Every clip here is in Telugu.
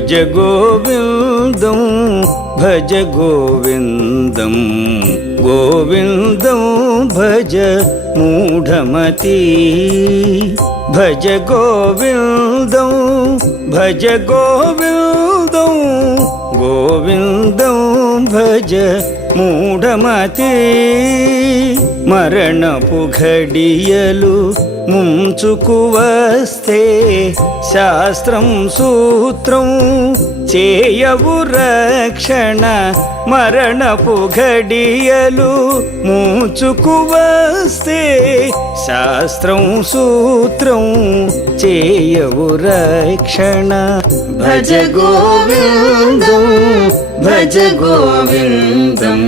భజ గోవిందం భజ గోవిందం గోవిందం భజ మూఢమతి భజ గోవిందం భజ గోవిందం గోవిందం భజ మూఢమతి మరణపు ఘడియలు ముంచుకు వస్తే శాస్త్రం సూత్రం చేయవు రక్షణ మరణపు ఘడియలు ముంచుకు వస్తే శాస్త్రం సూత్రం చేయవు రక్షణ భజ గోవిందం భజ గోవిందం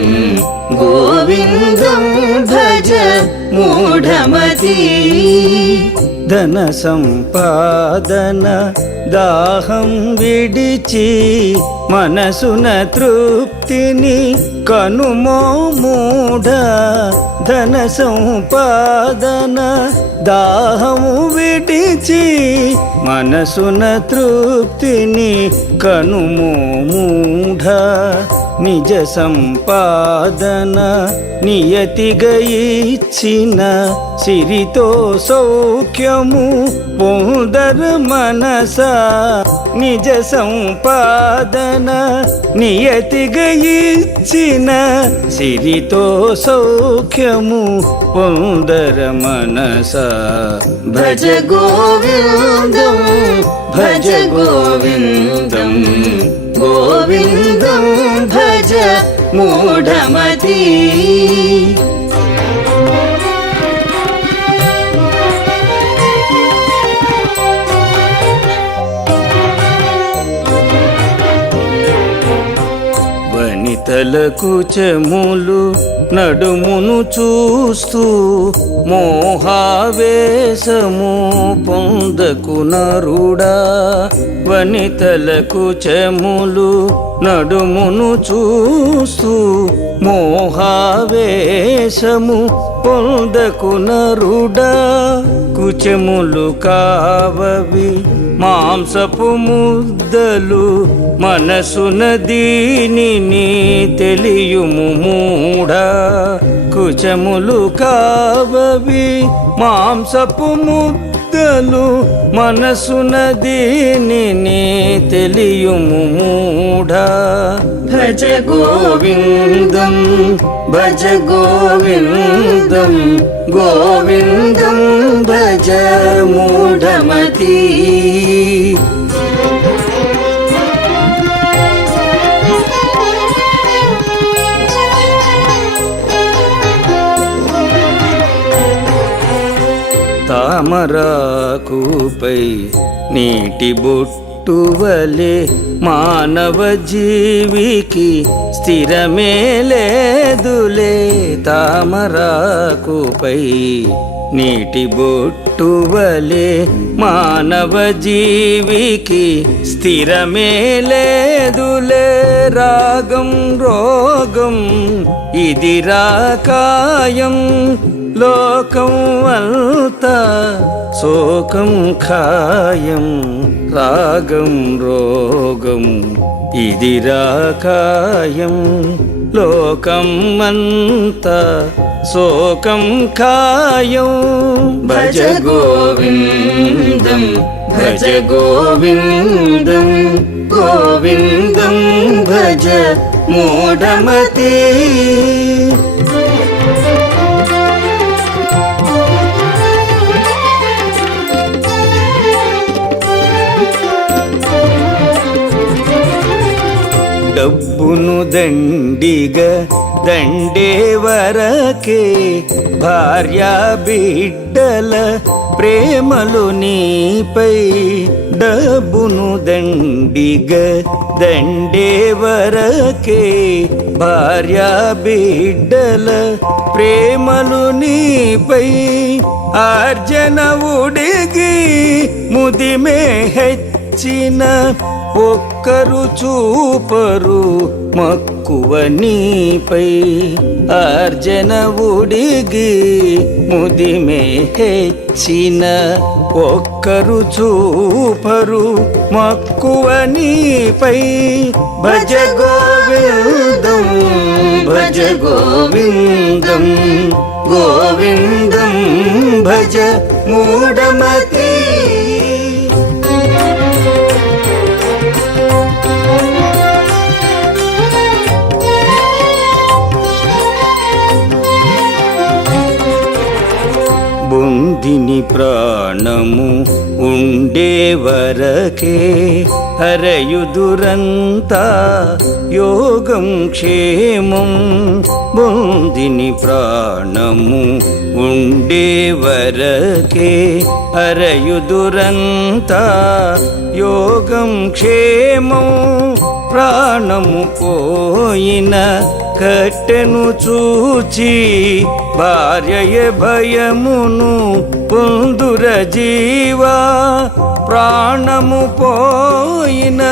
గోవిందం భజ మూఢమతి ధన సంపాదన దాహం విడిచి మనసున తృప్తిని కనుమో మూఢ ధన సంపాదన దాహము విడిచి మనసున తృప్తిని కనుమో మూఢ నిజ సంపాదన నియతిగా ఇచ్చిన సిరితో సౌఖ్యము పొందర మనస నిజ సంపాదన నియతిగా ఇచ్చిన సిరితో సౌఖ్యము పొందర మనస భజ గోవిందం భజ గోవిందం గోవిందం భజ మూఢమతి వనితలకు చెములు నడుమును చూస్తూ మోహావేశము పొందకు నరుడా వనితలకు చెములు నడుమును చూస్తూ మోహావేశము పొందకు నరుడా కుచెములు కావవి మాంసపు ముద్దలు మనసున దీనిని తెలియుము మూఢ కుచములు కావవి మాంసపు ముద్దలు మనసున దీనిని తెలియుము మూఢ భజ గోవిందం భజ గోవిందం గోవిందం భజ మూఢమతి తామరాకుపై నీటి బొట్టువలే మానవ జీవికి స్థిరమే లేదులే తామరాకుపై నీటి బొట్టువలే మానవ జీవికి స్థిరమే లేదులే రాగం రోగం ఇది రాకాయం లోకం అంతా శోకం ఖాయం రాగం రోగం ఇది రాకాయం లోకం అంతా శోకం ఖాయం భజ గోవిందం భజ గోవిందం గోవిందం భజ మూఢమతి డబ్బును దండిగా దండే వరకే భార్యా బిడ్డల ప్రేమలు నీపై డబ్బును దండిగా దండే వరకే భార్యా బిడ్డల ప్రేమలు నీపై ఆర్జన ఉడిగి ముదిమే హెచ్చిన ఒక్కరు చూపరు మక్కువ నీపై అర్జన ఉడిగి ముదిమే హెచ్చిన ఒక్కరు చూపరు మక్కువ నీపై భజ గోవిందం భజ గోవిందం గోవిందం భజ మూఢమతి బొందిని ప్రాణము ఉండే వరకే హరయుదురంతా యోగం క్షేమం బొందిని ప్రాణము ఉండే వరకే హరయుదురంతా యోగం క్షేమం ప్రాణము పోయిన కట్టెను చూచి భార్యయ భయమును పొందుర జీవా ప్రాణము పోయిన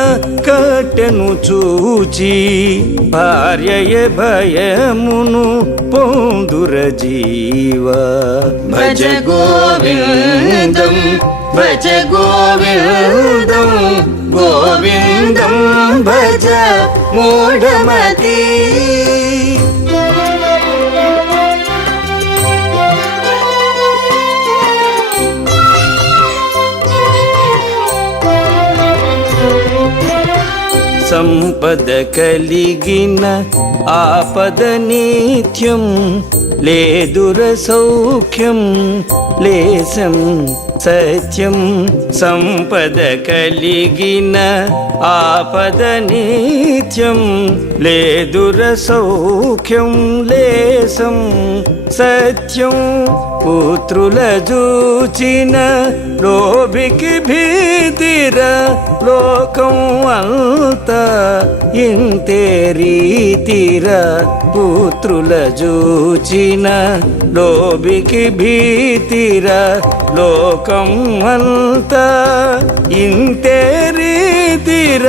కట్టెను చూచి భార్యయ భయమును పొందుర జీవా భజ గోవిందం భజ గోవిందం గోవిందం భజ మూఢమతి సంపద కలిగిన ఆపద నిత్యం లేదుర సౌఖ్యం లేసం సత్యం సంపద కలిగిన ఆపద నిత్యం లేదుర సౌఖ్యం లేసం సత్యం పుత్రుల జూచిన లోభికి భీతిర లోకం అంతా ఇంతే రీతిర పుత్రుల జూచిన లోభికి భీతిర లోకం అంతా ఇంతే రీతిర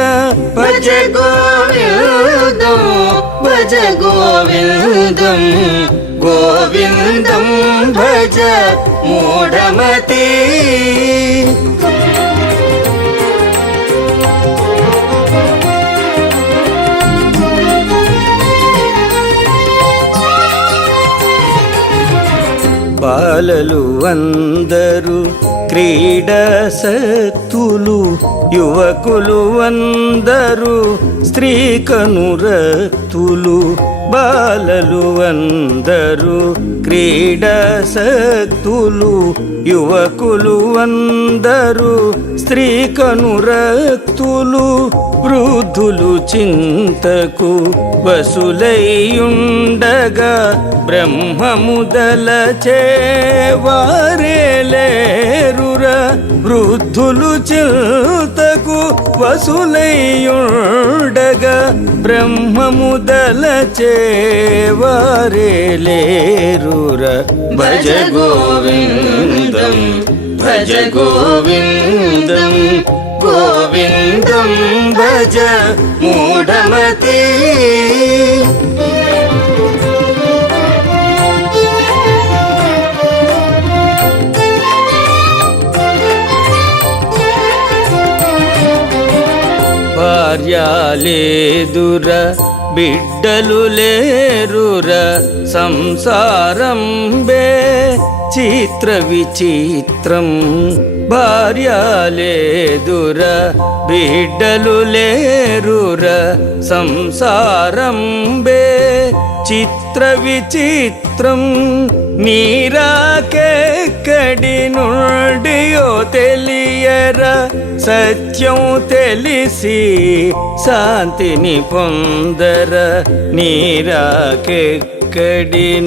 భజ గోవిందం భజ గోవిందం గోవిందం భజ మూఢమతి బాలలు అందరూ క్రీడాసక్తులు యువకులు అందరూ స్త్రీ కనురక్తులు బాలలు అందరూ క్రీడాసక్తులు యువకులు అందరూ స్త్రీ కనురక్తులు వృద్ధులు చింతకు వసులైయుండగా బ్రహ్మముదలచే వారే లేరురా వృద్ధులు చింతకు వసులైయుండగా బ్రహ్మముదలచే వారే లేరురా భజ గోవిందం భజ గోవిందం గోవిందం భజ మూఢమతి భార్యలేదుర బిడ్డలు లేరుర సంసారం బే చిత్ర విచిత్రం భార్యలేదుర బిడ్డలు లేరుర సంసారం బే చిత్ర విచిత్రం నీరాకెక్కడి నుండియో తెలియర సత్యం తెలిసి శాంతిని పొందర నీరాకెక్కడి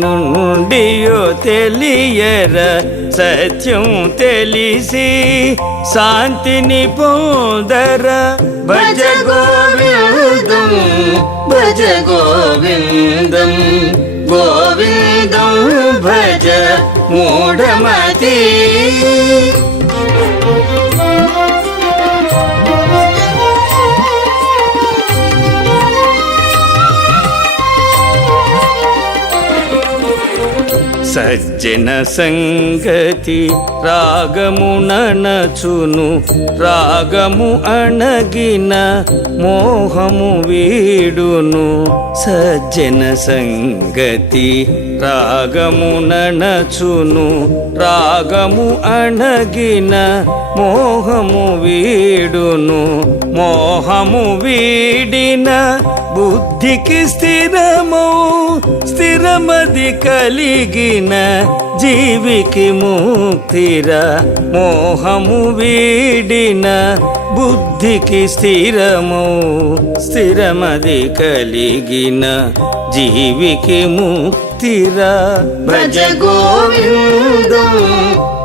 నుండియో తెలియర సత్యం తెలిసి శాంతిని పొందర భజ గోవిందం భజ గోవిందం గోవిందం భజ మూఢమతి సజ్జన సంగతి రాగముననచును రాగము అణగిన మోహము వీడును సజ్జన సంగతి రాగముననచును రాగము అణగిన మోహము వీడును మోహము వీడిన బుద్ధికి స్థిరమది కలిగిన జీవికి ముక్తిరా మోహము వీడిన బుద్ధికి స్థిరమది కలిగిన జీవికి ముక్తిరా భజ గోవిందం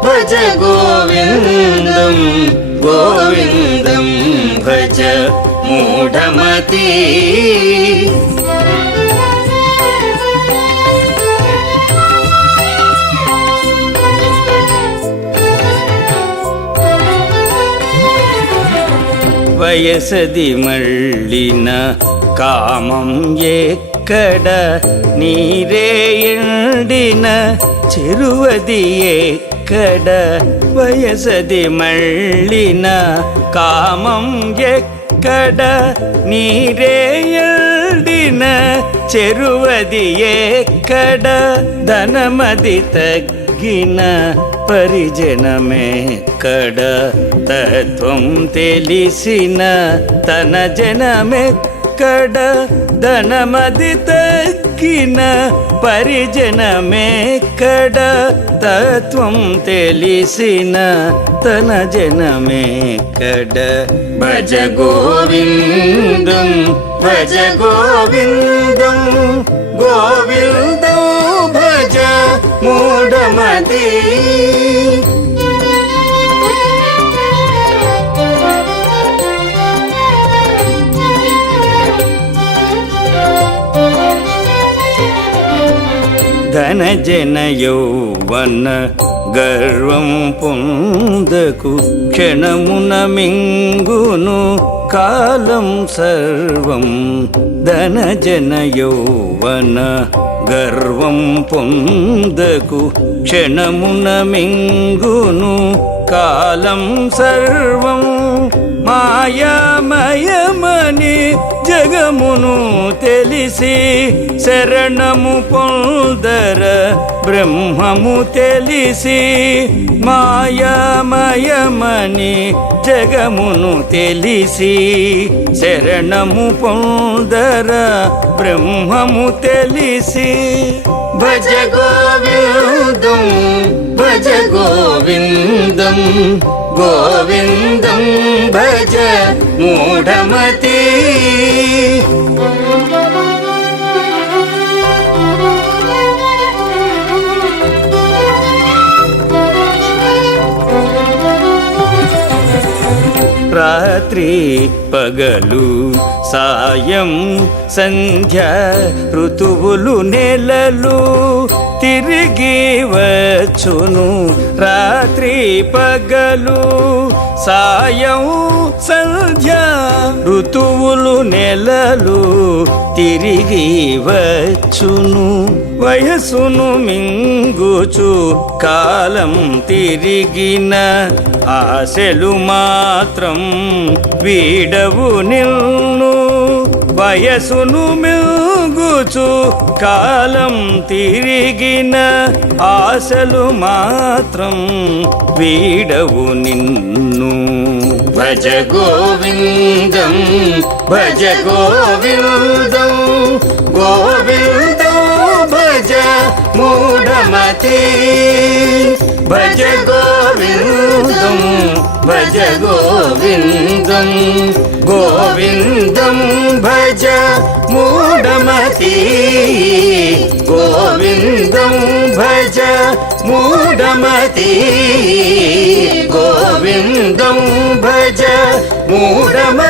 భజ గోవిందం గోవిందం భజ మూఢమతి వయసది మళ్ళిన కామం ఎక్కడ నీరే ఎండిన చెరువది ఎక్కడ వయసది మళ్ళిన కామం ఎక్కడ నీరే ఎండిన చెరువది ఎక్కడ ధనమది తగ్గిన పరిజనమెక్కడ తత్వం తెలిసిన తన జనమెక్కడ ధనమది తగ్గిన పరిజనమెక్కడ తత్వం తెలిసిన తన జనమెక్కడ భజ గోవిందం భజ గోవిందం గోవిందం భజ మూఢమతి ధనజన యౌవన గర్వం పొందకు క్షణమున మింగును కాలం సర్వం ధనజన యౌవన గర్వం పొందకు క్షణమున మింగును కాలం సర్వం మాయామయమని జగమును తెలిసి శరణము పొందర బ్రహ్మము తెలిసి మాయామయమని జగమును తెలిసి శరణము పొందర బ్రహ్మము తెలిసి భజ గోవిందం భజ గోవిందం గోవిందం భజ మూఢమతి రాత్రి పగలు సాయం సంధ్య ఋతువులు నెలలు తిరిగి వచ్చును రాత్రి పగలు సాయం సంధ్య ఋతువులు నెలలు తిరిగి వచ్చును వయసును మింగుచు కాలం తిరిగిన ఆశలు మాత్రం వీడవు నిన్ను వయసును మింగుచు కాలం తిరిగిన ఆశలు మాత్రం వీడవు నిన్ను భజ గోవిందం భజ గోవిందం గోవిందం భజ మూఢమతి భజ గోవిందం భజ గోవిందం గోవిందం భజ మూఢమతి గోవిందం భజ మూఢమతి గోవిందం భజ మూఢమతి